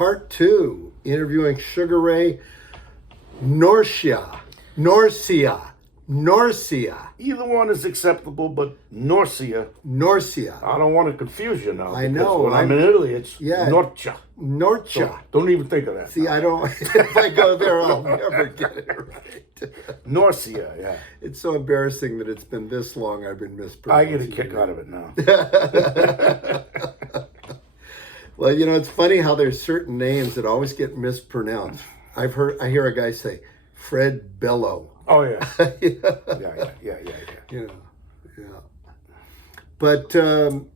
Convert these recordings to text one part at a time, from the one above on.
part 2, interviewing Sugar Ray Norcia. Either one is acceptable, but Norcia. I don't want to confuse you now. I know. When I'm in Italy, it's Norcia. Norcia. Don't even think of that. See, I don't. If I go there, I'll never get it right. Norcia, yeah. It's so embarrassing that it's been this long I've been I mispronouncing. get a kick out of it now. Well, you know, it's funny how there's certain names that always get mispronounced. I hear a guy say Fred Bello. Oh yeah. Yeah. You know, yeah. But I'm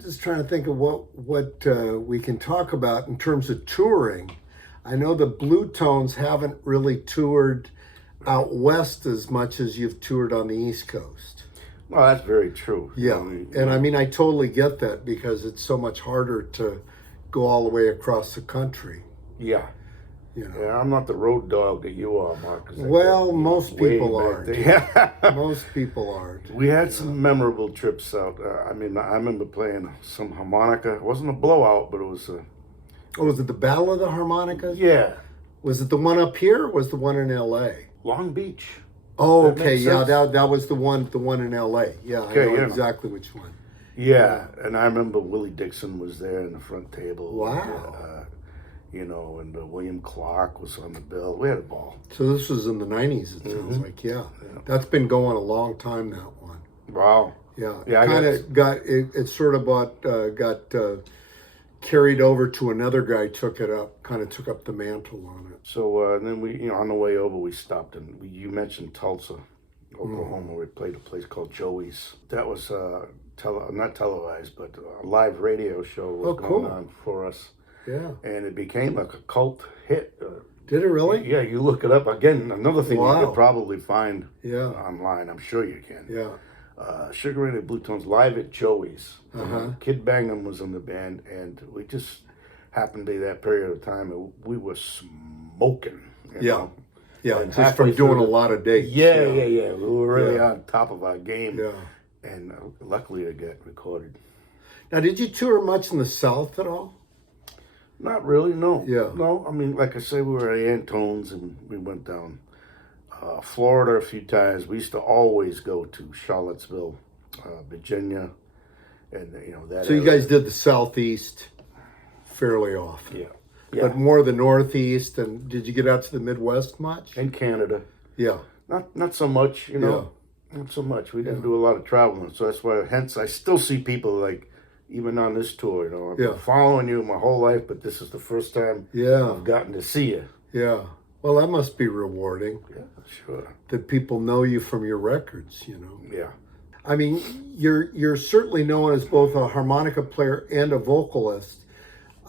just trying to think of what we can talk about in terms of touring. I know the Bluetones haven't really toured out west as much as you've toured on the East Coast. Well, that's very true. Yeah, and I mean, I totally get that because it's so much harder to go all the way across the country. Yeah. You know. Yeah, I'm not the road dog that you are, Mark. Well, most people aren't. Yeah. Most people aren't. We had some memorable trips out. I mean, I remember playing some harmonica. It wasn't a blowout, but it was a... Oh, was it the Battle of the Harmonicas? Yeah. Was it the one up here or was the one in L.A.? Long Beach. Oh, okay, yeah, that was the one in L.A. Yeah, okay, I know exactly which one. Yeah, and I remember Willie Dixon was there in the front table. Wow. You know, and William Clark was on the bill. We had a ball. So this was in the 90s, it sounds like, yeah. That's been going a long time, that one. Wow. Yeah, Yeah, kind of it sort of got carried over to another guy, took up the mantle on it. So then we, on the way over, we stopped and you mentioned Tulsa, Oklahoma. We played a place called Joey's. That was not televised, but a live radio show was going on for us. Yeah. And it became like a cult hit. Did it really? Yeah, you look it up. Again, another thing you could probably find online. I'm sure you can. Yeah. Sugar Ray and the Bluetones live at Joey's. Uh-huh. Kid Bangham was in the band, and we just happened to be that period of time, and we were smoking. You know? Yeah, just from doing a lot of dates. Yeah. We were really on top of our game. Yeah. And luckily it got recorded. Now, did you tour much in the South at all? Not really, no. Yeah. No, I mean, like I say, we were at Antone's and we went down Florida a few times. We used to always go to Charlottesville, Virginia, and, that So you guys did the Southeast fairly often. Yeah. But more the Northeast, and did you get out to the Midwest much? And Canada. Yeah. Not so much, Not so much. We didn't do a lot of traveling, so that's why, hence, I still see people like, even on this tour, I've been following you my whole life, but this is the first time I've gotten to see you. Yeah. Well, that must be rewarding. Yeah, sure. That people know you from your records, Yeah. I mean, you're certainly known as both a harmonica player and a vocalist.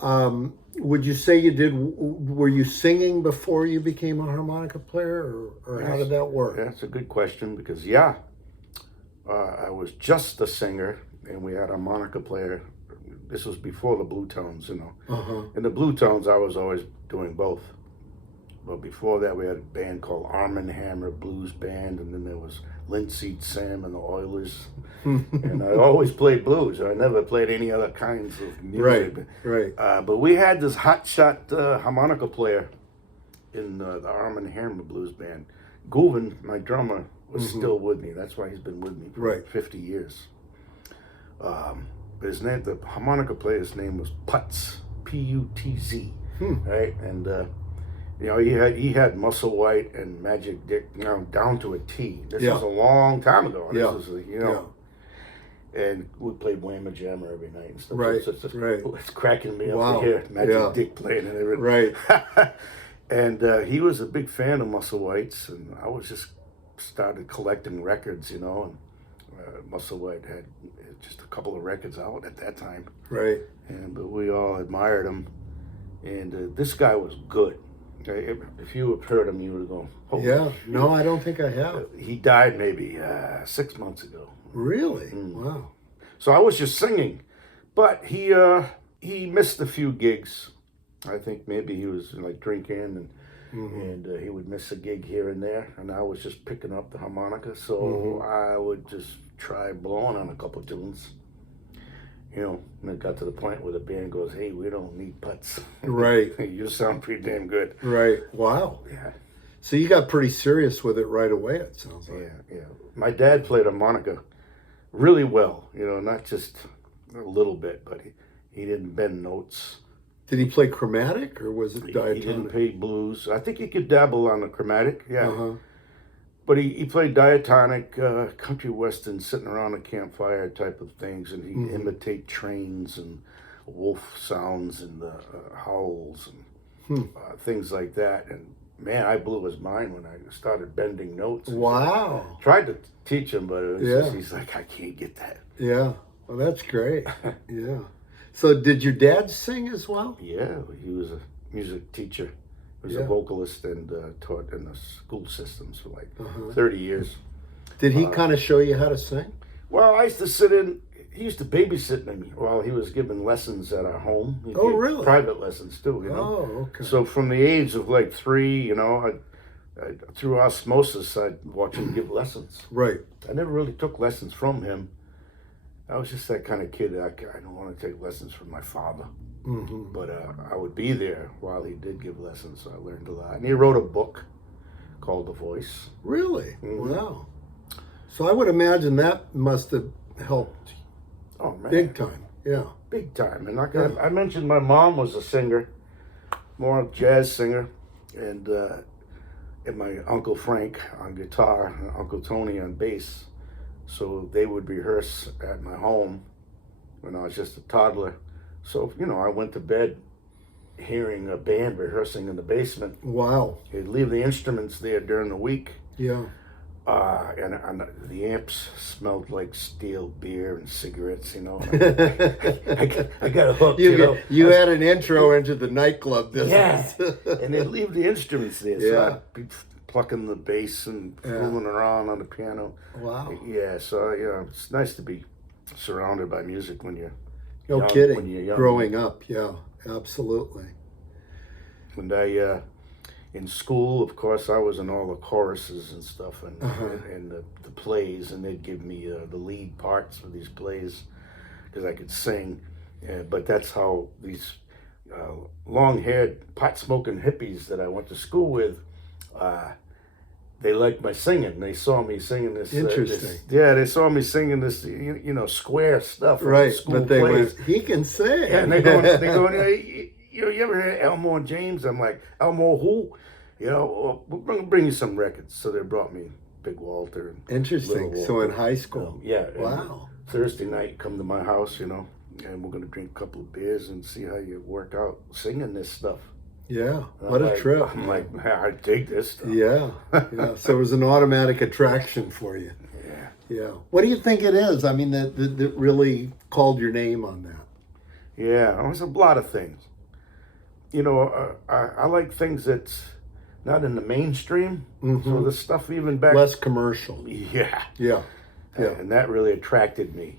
Would you say were you singing before you became a harmonica player, or how did that work? That's a good question because, I was just a singer and we had a harmonica player. This was before the Bluetones, Uh-huh. In the Bluetones, I was always doing both. But before that, we had a band called Arm & Hammer Blues Band, and then there was Linseed Sam and the Oilers. And I always played blues. I never played any other kinds of music. Right. But we had this hotshot harmonica player in the Arm & Hammer Blues Band. Goulven, my drummer, was still with me. That's why he's been with me for 50 years. His name, the harmonica player's name was Putz, P-U-T-Z, right? And he had Muscle White and Magic Dick, down to a T. This was a long time ago. This was, and we played Whammer Jammer every night and stuff. Right, It's cracking me up Wow. to hear Magic Dick playing and everything. Right. And he was a big fan of Muscle White's, and I was just started collecting records, and Muscle White had just a couple of records out at that time. Right. But we all admired him, and this guy was good. Okay? If you have heard him, you would go, holy shit. No, I don't think I have. He died maybe 6 months ago. Really? Wow. So I was just singing, but he missed a few gigs. I think maybe he was like drinking and he would miss a gig here and there, and I was just picking up the harmonica, so I would just try blowing on a couple tunes. And it got to the point where the band goes, "Hey, we don't need putts." Right. You sound pretty damn good. Right. Wow. Yeah. So you got pretty serious with it right away, it sounds like. Yeah. My dad played harmonica really well, not just a little bit, but he didn't bend notes. Did he play chromatic or was it diatonic? He didn't play blues. I think he could dabble on the chromatic, yeah. Uh-huh. But he played diatonic, country western, sitting around a campfire type of things, and he'd imitate trains and wolf sounds and howls and things like that. And man, I blew his mind when I started bending notes. Wow. Tried to teach him, but it was just, he's like, I can't get that. Yeah. Well, that's great. Yeah. So did your dad sing as well? Yeah, he was a music teacher. He was a vocalist and taught in the school systems for like 30 years. Did he kind of show you how to sing? Well, I used to sit in. He used to babysit me while he was giving lessons at our home. He gave really? Private lessons too, Oh, okay. So from the age of like 3, through osmosis, I'd watch him give lessons. Right. I never really took lessons from him. I was just that kind of kid. I don't want to take lessons from my father. But I would be there while he did give lessons, so I learned a lot. And he wrote a book called The Voice. Really? Wow. So I would imagine that must have helped. Oh, man. Big time. Yeah. Big time. And like I mentioned, my mom was a singer, more a jazz singer, and my Uncle Frank on guitar, and Uncle Tony on bass. So they would rehearse at my home when I was just a toddler. So, I went to bed hearing a band rehearsing in the basement. Wow. They'd leave the instruments there during the week. Yeah. And the amps smelled like steel beer and cigarettes, I got a hook, You had an intro into the nightclub business. Yeah. And they'd leave the instruments there. So Yeah. I'd be plucking the bass and fooling around on the piano. Wow. Yeah, so, it's nice to be surrounded by music when you're No young, kidding. when you're young. Growing up, yeah, absolutely. And in school, of course, I was in all the choruses and stuff and the plays, and they'd give me the lead parts for these plays because I could sing. But that's how these long-haired, pot-smoking hippies that I went to school with, they liked my singing. They saw me singing this. Interesting. They saw me singing this, square stuff. Right, School but they plays. went, he can sing. Yeah, and they go, you ever heard Elmore James? I'm like, Elmore who? Well, we're going to bring you some records. So they brought me Big Walter. And Interesting. Little So Walter. in high school. Yeah. Wow. Thursday night, come to my house, and we're going to drink a couple of beers and see how you work out singing this stuff. Yeah. And What I'm a like, trip. I'm like, man, I dig this stuff. Yeah. Yeah. So it was an automatic attraction for you. Yeah. Yeah. What do you think it is? I mean, that really called your name on that. Yeah, it was a lot of things. I like things that's not in the mainstream. So the stuff even back... Less commercial. Yeah. Yeah. Yeah. And that really attracted me,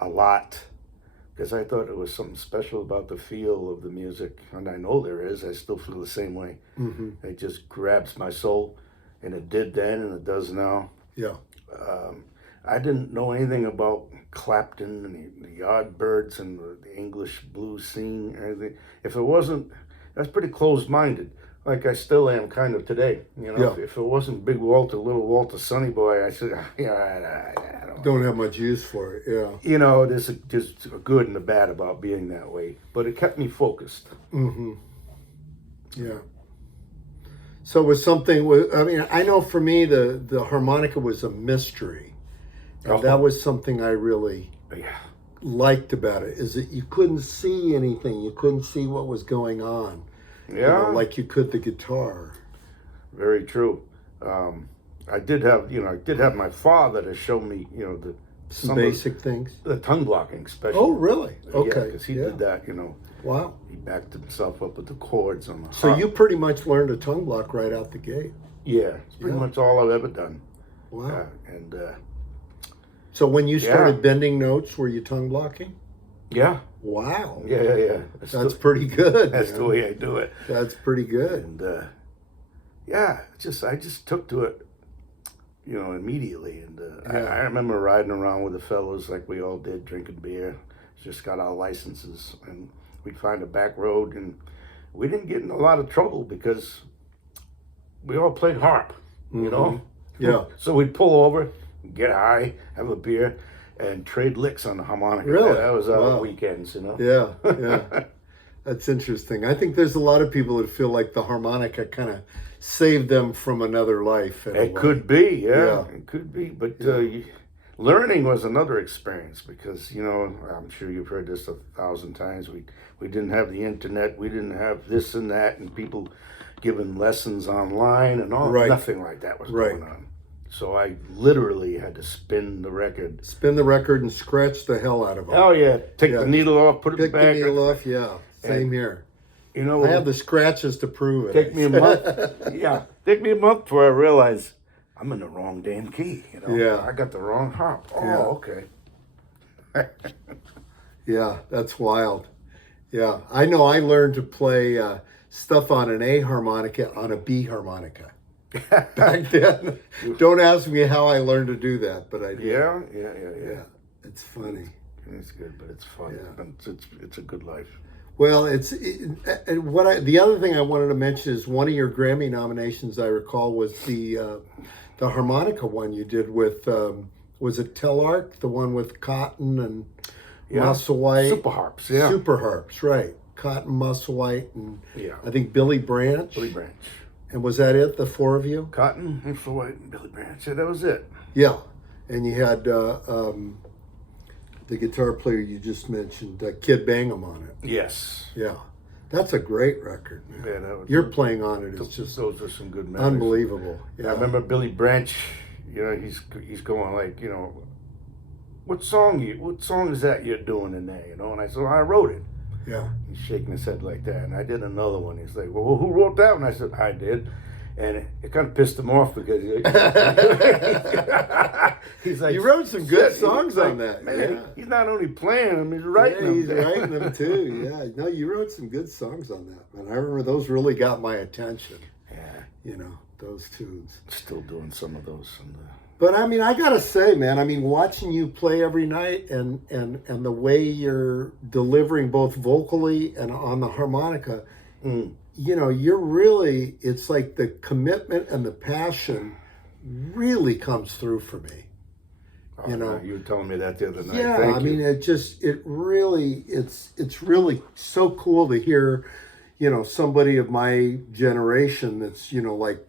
a lot. Because I thought it was something special about the feel of the music. And I know there is. I still feel the same way. It just grabs my soul. And it did then and it does now. Yeah. I didn't know anything about Clapton and the Yardbirds and the English blues scene or anything. If it wasn't, I was pretty closed-minded, like I still am kind of today. If it wasn't Big Walter, Little Walter, Sonny Boy, I said, I Don't have much use for it. Yeah. There's a good and a bad about being that way, but it kept me focused. Yeah. So it was something, I know for me, the harmonica was a mystery. And that was something I really liked about it, is that you couldn't see anything. You couldn't see what was going on. Yeah. Like you could the guitar. Very true. I did have my father to show me, Some basic things. The tongue blocking, especially. Oh, really? Okay. Because he did that, Wow. He backed himself up with the chords on the So harp. you pretty much learned a tongue block right out the gate. Yeah, it's pretty much all I've ever done. Wow. And so when you started bending notes, were you tongue blocking? yeah. Wow. Yeah. That's pretty good. That's man. the way I do it. That's pretty good. And I just took to it. you know, immediately. And Yeah. I remember riding around with the fellows like we all did, drinking beer. Just got our licenses, and we'd find a back road, and we didn't get in a lot of trouble because we all played harp, you know? Yeah. So we'd pull over, get high, have a beer, and trade licks on the harmonica. Really? That was our Wow. weekends, you know? Yeah, yeah. That's interesting. I think there's a lot of people that feel like the harmonica kind of saved them from another life. In a It way. could be, yeah. Yeah. It could be. But learning was another experience because, you know, I'm sure you've heard this 1,000 times. We didn't have the internet. We didn't have this and that, and people giving lessons online and all. Right. Nothing like that was Right. going on. So I literally had to spin the record. Spin the record and scratch the hell out of them. Oh, yeah. Take Yeah. the needle off, put it Pick back. the needle off, yeah. Same And- here. You know, I have the scratches to prove it. take me a month. Yeah. Take me a month before I realize I'm in the wrong damn key. You know, Yeah. I got the wrong harp. Oh, Yeah. okay. Yeah, that's wild. Yeah, I know I learned to play stuff on an A harmonica on a B harmonica back then. Don't ask me how I learned to do that, but I did. Yeah. Yeah, it's funny. It's good, but it's fun. Yeah. And it's a good life. Well, the other thing I wanted to mention is one of your Grammy nominations I recall was the harmonica one you did with was it Telarc, the one with Cotton and Musselwhite, Super harps, yeah. Super harps, right? Cotton, Musselwhite, and Yeah. I think Billy Branch. Billy Branch. And was that it? The four of you? Cotton, Musselwhite, and Billy Branch. Yeah, that was it. Yeah, and you had the guitar player you just mentioned, Kid Bangham, on it. Yes. Yeah, that's a great record, man. Yeah, that was, Your playing on it is just those are some good memories. unbelievable. Yeah. I remember Billy Branch. You know, he's going like, you know, what song is that you're doing in there? You know, and I said, I wrote it. Yeah. He's shaking his head like that, and I did another one. He's like, well, who wrote that one? I said, I did. And it kind of pissed him off because he's like, You wrote some good he's songs like, on that. Man, Yeah. he's not only playing them, he's writing Yeah, them. he's writing them too. Yeah, no, you wrote some good songs on that, man. I remember those really got my attention. Yeah, You know, those tunes. still doing some of those. But I mean, I gotta say, man, I mean, watching you play every night and the way you're delivering both vocally and on the harmonica, you know, you're really, it's like the commitment and the passion really comes through for me. You know, you were telling me that the other night. yeah, Thank I you. mean, it's really so cool to hear, you know, somebody of my generation that's, you know, like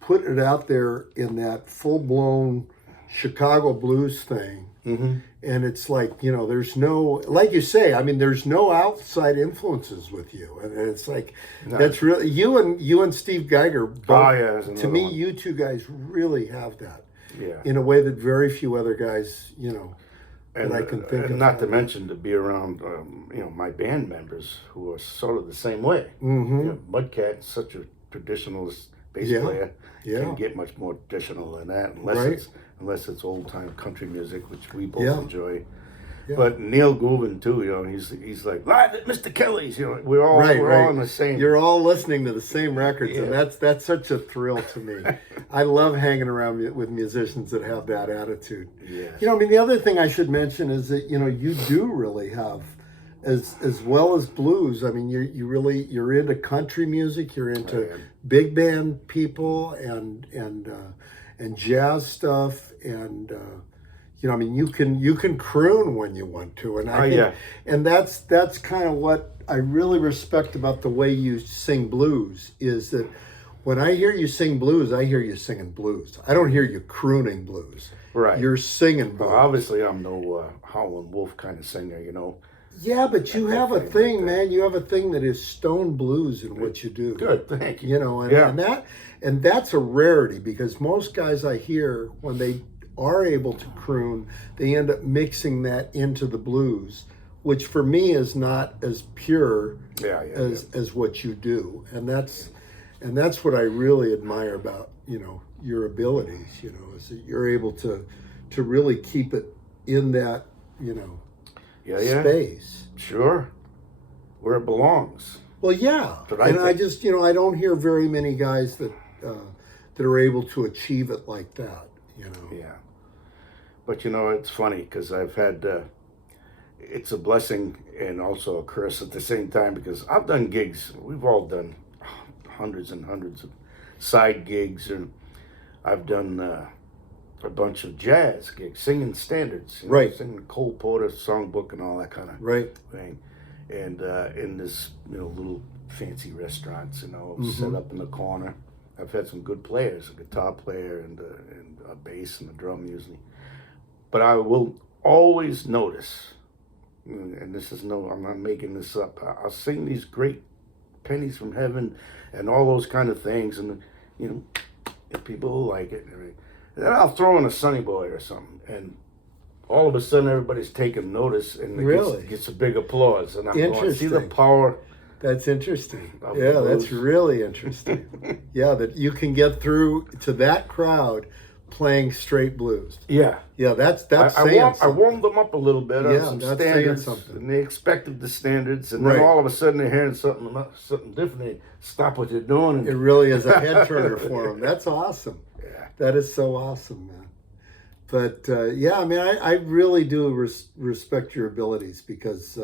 put it out there in that full-blown Chicago blues thing. Mm-hmm. And it's like, you know, there's no, like you say, I mean, there's no outside influences with you. And it's like, that's really, you and Steve Geiger, both, there's to another me, one. you two guys really have that. Yeah. In a way that very few other guys, you know, And that I can think and of. not to mention to be around, you know, my band members who are sort of the same way. Mm-hmm. You know, Mudcat's such a traditionalist bass Yeah. player. Yeah. Can't get much more traditional than that Right. unless it's old time country music, which we both Yeah. enjoy. Yeah. But Neil Goulden too, you know, he's like live at Mr. Kelly's. You know, we're all on the same. You're all listening to the same records, and Yeah. that's such a thrill to me. I love hanging around with musicians that have that attitude. Yeah. You know, I mean, the other thing I should mention is that, you know, you do really have, as well as blues. I mean, you're into country music. You're into big band people and jazz stuff, and you know, I mean, you can croon when you want to, and I think, and that's kind of what I really respect about the way you sing blues is that when I hear you sing blues, I hear you singing blues. I don't hear you crooning blues. Right. You're singing blues. Well, obviously, I'm no Howlin' Wolf kind of singer, you know. Yeah, but you have a thing thing, like that. man. You have a thing that is stone blues in what you do. Good, thank you. You know, and that's a rarity because most guys I hear when they are able to croon, they end up mixing that into the blues, which for me is not as pure as what you do, and that's what I really admire about, you know, your abilities. You know, is that you're able to really keep it in that, you know, space. Sure, where it belongs. Well, yeah, But I just, you know, I don't hear very many guys that are able to achieve it like that. you know. Yeah. But, it's funny because I've had, it's a blessing and also a curse at the same time because I've done gigs. We've all done hundreds and hundreds of side gigs, and I've done a bunch of jazz gigs, singing standards, Right. Singing Cole Porter songbook and all that kind of Right. thing. And in this, little fancy restaurants, Mm-hmm. set up in the corner. I've had some good players, a guitar player and a bass and a drum usually. But I will always notice, and this is I'm not making this up. I'll sing these great pennies from heaven and all those kind of things, and and people will like it. And then I'll throw in a Sonny Boy or something, and all of a sudden everybody's taking notice, and it gets a big applause. And I'm going, see the power. That's interesting. Yeah, that's really interesting. Yeah, that you can get through to that crowd playing straight blues. Yeah. Yeah, that's I warmed them up a little bit on some that's standards, saying something. and they expected the standards, and then all of a sudden they're hearing something different. They stop what they're doing. And it really is a head turner for them. That's awesome. Yeah. That is so awesome, man. But yeah, I mean, I really do respect your abilities because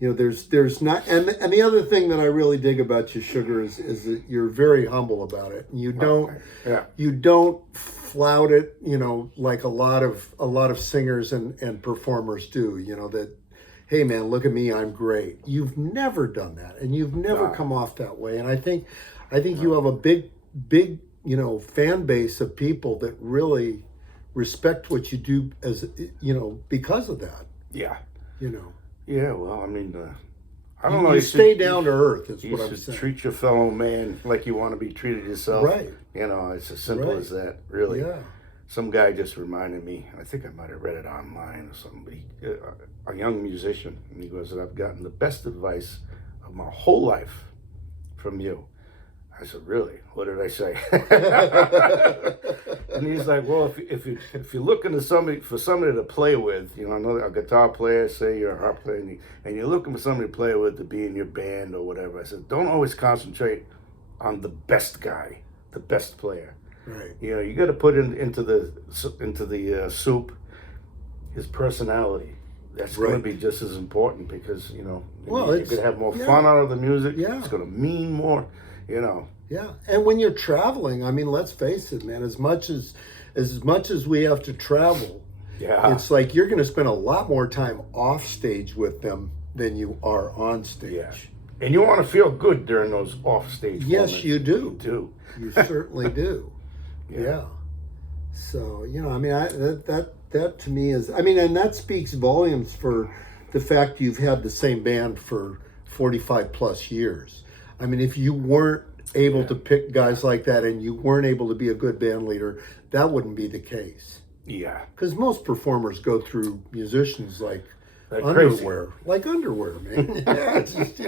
there's not, and the other thing that I really dig about you, Sugar, is that you're very humble about it. And you don't flout it, like a lot of singers and performers do. That, hey man, look at me, I'm great. You've never done that, and you've never come off that way. And I think you have a big fan base of people that really respect what you do as because of that. Yeah. Yeah, well, I mean, I don't know. You stay down to earth, is what I'm saying. You should treat your fellow man like you want to be treated yourself. Right. It's as simple as that, really. Yeah. Some guy just reminded me, I think I might have read it online or something, a young musician, and he goes, I've gotten the best advice of my whole life from you. I said, really? What did I say? And he's like, well, if you're looking for somebody to play with, another a guitar player, say you're a harp player, and you're looking for somebody to play with to be in your band or whatever. I said, don't always concentrate on the best guy, the best player. Right. You got to put into the soup his personality. That's going to be just as important because you're going to have more fun out of the music. Yeah. It's going to mean more. Yeah, and when you're traveling, I mean, let's face it, man. As much as we have to travel, it's like you're going to spend a lot more time off stage with them than you are on stage. Yeah. And you want to feel good during those off stage moments. Yes, you do. You do. You certainly do. Yeah. So I mean, that to me is, I mean, and that speaks volumes for the fact you've had the same band for 45 plus years. I mean, if you weren't able to pick guys like that and you weren't able to be a good band leader, that wouldn't be the case. Yeah. Because most performers go through musicians like underwear. Crazy. Like underwear, man. Yeah, it's just,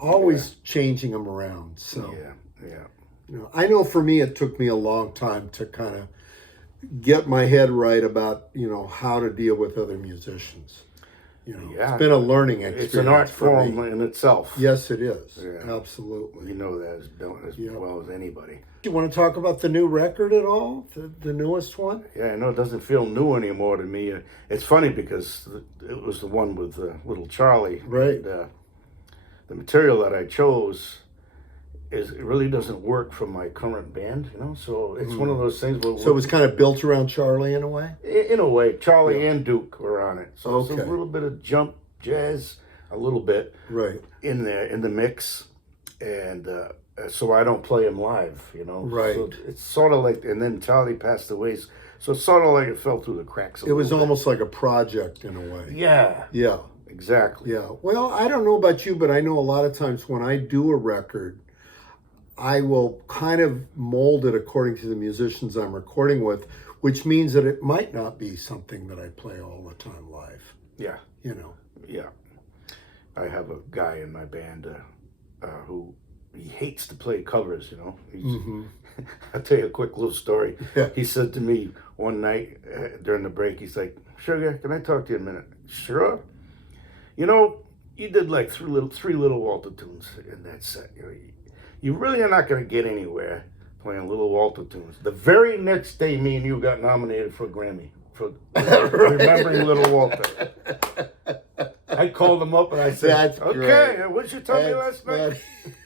always changing them around. So, I know for me, it took me a long time to kind of get my head right about, how to deal with other musicians. It's been a learning experience. It's an art form in itself. Yes, it is. Yeah. Absolutely. You know that as well as anybody. You want to talk about the new record at all? The newest one? Yeah, I know it doesn't feel new anymore to me. It's funny because it was the one with Little Charlie. Right. And, the material that I chose it really doesn't work for my current band, So it's one of those things where... So it was kind of built around Charlie in a way? In a way. Charlie and Duke were on it. So it's a little bit of jump jazz, a little bit. Right. In there, in the mix. And so I don't play him live, Right. So it's sort of like... And then Charlie passed away. So it's sort of like it fell through the cracks a little bit. It was almost like a project in a way. Yeah. Yeah. Exactly. Yeah. Well, I don't know about you, but I know a lot of times when I do a record, I will kind of mold it according to the musicians I'm recording with, which means that it might not be something that I play all the time live. Yeah. Yeah. I have a guy in my band who he hates to play covers, I'll tell you a quick little story. Yeah. He said to me one night during the break, he's like, Sugar, can I talk to you a minute? Sure. You did like three little Walter tunes in that set. You really are not going to get anywhere playing Little Walter tunes. The very next day, me and you got nominated for a Grammy for remembering Little Walter. I called him up and I said, That's "Okay, great. what'd you tell me last night?"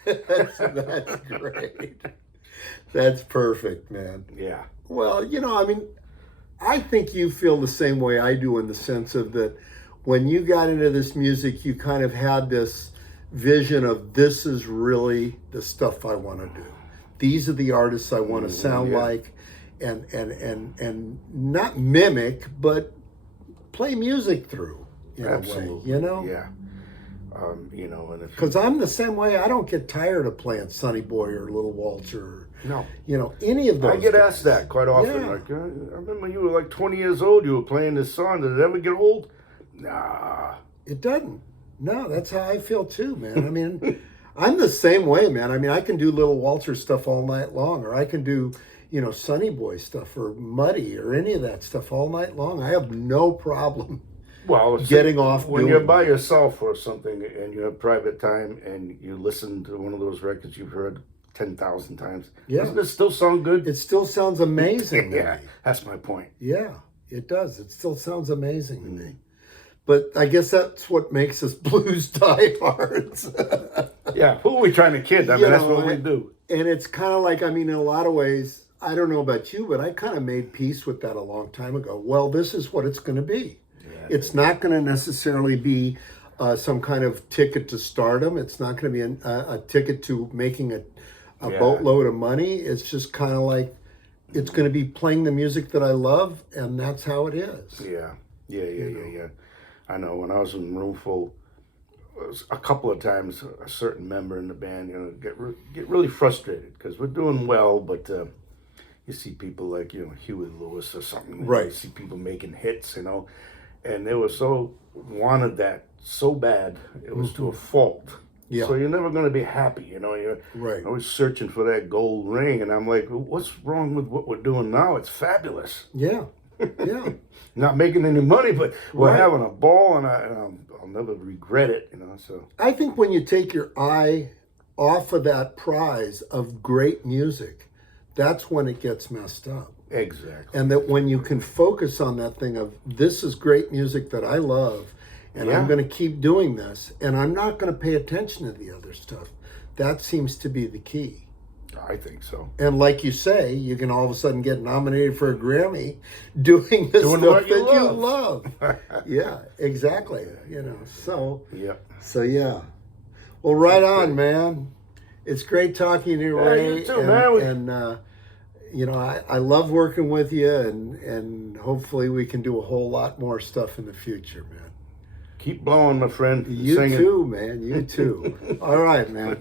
That's great. That's perfect, man. Yeah. Well, I mean, I think you feel the same way I do, in the sense of that when you got into this music, you kind of had this vision of, this is really the stuff I want to do. These are the artists I want to sound like, and not mimic, but play music through in Absolutely. a way, Yeah. And if because I'm the same way. I don't get tired of playing Sonny Boy or Little Walter, no, any of those. I get guys. asked that quite often. Yeah. Like, I remember you were like 20 years old. You were playing this song. Did it ever get old? Nah. It doesn't. No, that's how I feel too, man. I mean, I'm the same way, man. I mean, I can do Little Walter stuff all night long, or I can do, Sonny Boy stuff, or Muddy, or any of that stuff all night long. I have no problem getting off when doing you're by it. yourself or something and you have private time and you listen to one of those records you've heard 10,000 times. Yeah. Doesn't it still sound good? It still sounds amazing to Yeah, me. that's my point. Yeah, it does. It still sounds amazing to me. But I guess that's what makes us blues diehards. Yeah, who are we trying to kid? I mean, that's what we do. And it's kind of like, I mean, in a lot of ways, I don't know about you, but I kind of made peace with that a long time ago. Well, this is what it's going to be. Yeah, it's not going to necessarily be some kind of ticket to stardom. It's not going to be a ticket to making a boatload of money. It's just kind of like, it's going to be playing the music that I love, and that's how it is. Yeah. I know when I was in Roomful, a couple of times a certain member in the band, get really frustrated because we're doing well, but you see people like Huey Lewis or something, right? You see people making hits, and they were wanted that so bad it was to a fault. Yeah. So you're never going to be happy, You're right. always searching for that gold ring, and I'm like, what's wrong with what we're doing now? It's fabulous. Yeah. Yeah. Not making any money, but we're having a ball, and I'll never regret it, So I think when you take your eye off of that prize of great music, that's when it gets messed up. Exactly. And that when you can focus on that thing of, this is great music that I love, and I'm going to keep doing this, and I'm not going to pay attention to the other stuff. That seems to be the key. I think so. And like you say, you can all of a sudden get nominated for a Grammy doing the stuff what that you you love. Yeah, exactly. So yeah. Well, right on, man. It's great talking to you, Ray. You too, man. And I love working with you, and hopefully we can do a whole lot more stuff in the future, man. Keep blowing, my friend. You too, man. You too. All right, man.